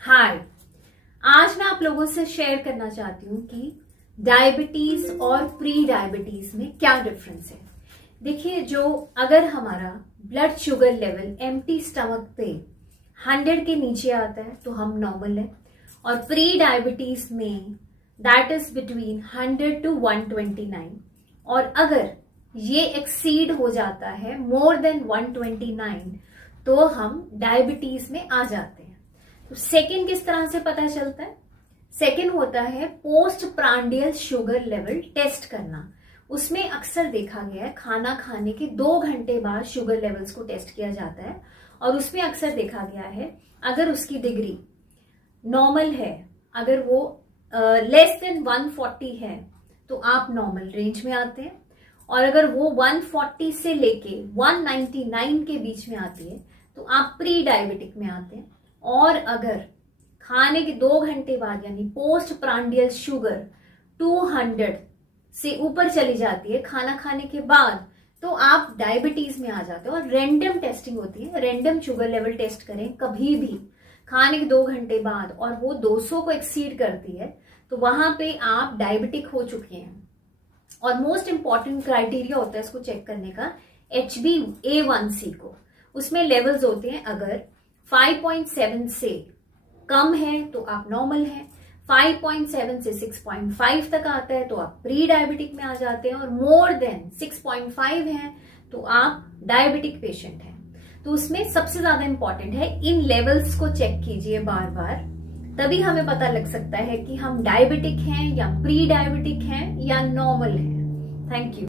हाय, आज मैं आप लोगों से शेयर करना चाहती हूँ कि डायबिटीज और प्री डायबिटीज में क्या डिफरेंस है। देखिए, जो अगर हमारा blood sugar level empty stomach पे 100 के नीचे आता है तो हम नॉर्मल है, और प्री डायबिटीज में दैट इज बिटवीन 100 to 129, और अगर ये एक्सीड हो जाता है मोर देन 129 तो हम डायबिटीज में आ जाते हैं। तो सेकंड किस तरह से पता चलता है? सेकंड होता है post prandial sugar level test करना। उसमें अक्सर देखा गया है खाना खाने के 2 घंटे बाद शुगर लेवल्स को टेस्ट किया जाता है, और उसमें अक्सर देखा गया है अगर उसकी डिग्री नॉर्मल है, अगर वो लेस देन 140 है तो आप नॉर्मल रेंज में आते हैं, और अगर वो 140 से लेके 199 के बीच में आती है तो आप प्री डायबिटिक में आते हैं। और अगर खाने के 2 घंटे बाद यानी पोस्ट प्रांडियल शुगर 200 से ऊपर चली जाती है खाना खाने के बाद, तो आप डायबिटीज में आ जाते हो। और रैंडम टेस्टिंग होती है, रैंडम शुगर लेवल टेस्ट करें कभी भी खाने के 2 घंटे बाद और वो 200 को एक्सीड करती है तो वहां पे आप डायबिटिक हो चुके हैं। और मोस्ट इंपॉर्टेंट क्राइटेरिया होता है इसको चेक करने का HbA1c को। उसमें लेवल्स होते हैं, अगर 5.7 से कम है तो आप नॉर्मल हैं, 5.7 से 6.5 तक आता है तो आप प्री डायबिटिक में आ जाते हैं, और मोर देन 6.5 है तो आप डायबिटिक पेशेंट हैं। तो उसमें सबसे ज्यादा इंपॉर्टेंट है इन लेवल्स को चेक कीजिए बार बार, तभी हमें पता लग सकता है कि हम डायबिटिक हैं या प्री डायबिटिक हैं या नॉर्मल हैं। Thank you.